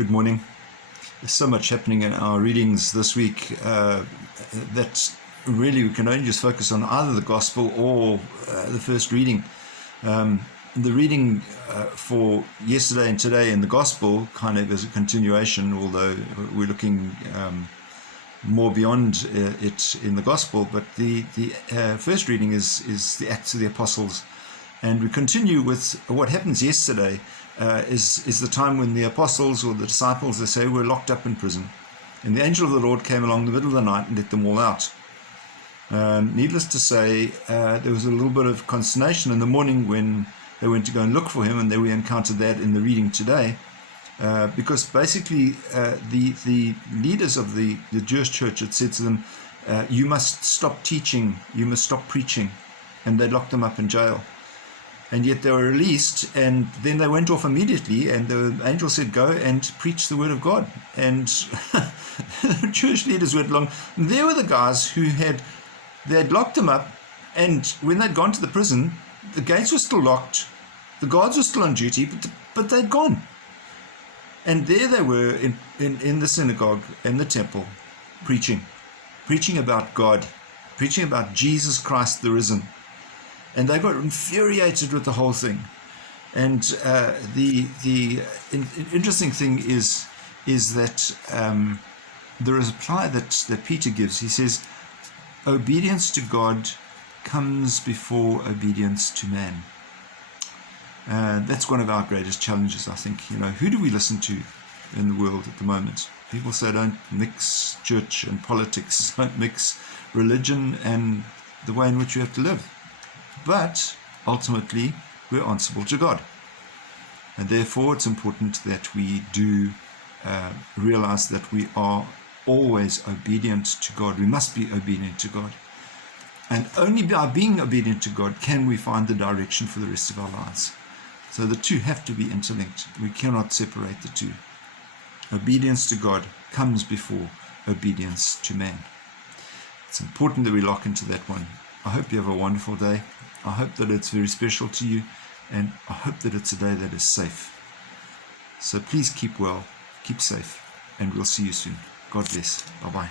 Good morning. There's so much happening in our readings this week that really we can only just focus on either the gospel or the first reading. The reading for yesterday and today in the gospel kind of is a continuation, although we're looking more beyond it in the gospel. But the first reading is the Acts of the Apostles. And we continue with what happens yesterday is the time when the apostles or the disciples, they say, were locked up in prison. And the angel of the Lord came along in the middle of the night and let them all out. Needless to say, there was a little bit of consternation in the morning when they went to go and look for him, and then we encountered that in the reading today. Because basically the leaders of the Jewish church had said to them, you must stop teaching, you must stop preaching. And they locked them up in jail. And yet they were released, and then they went off immediately, and the angel said, go and preach the word of God. And the Jewish leaders went along. And there were the guys who had locked them up, and when they'd gone to the prison, the gates were still locked, the guards were still on duty, but they'd gone. And there they were in the synagogue and the temple, preaching about God, preaching about Jesus Christ the risen. And they got infuriated with the whole thing. And the interesting thing is that there is a reply that Peter gives. He says, obedience to God comes before obedience to man. That's one of our greatest challenges, I think. Who do we listen to in the world at the moment? People say don't mix church and politics, don't mix religion and the way in which you have to live. But ultimately, we're answerable to God. And therefore, it's important that we do realize that we are always obedient to God. We must be obedient to God. And only by being obedient to God can we find the direction for the rest of our lives. So the two have to be interlinked. We cannot separate the two. Obedience to God comes before obedience to man. It's important that we lock into that one. I hope you have a wonderful day. I hope that it's very special to you, and I hope that it's a day that is safe. So please keep well, keep safe, and we'll see you soon. God bless. Bye-bye.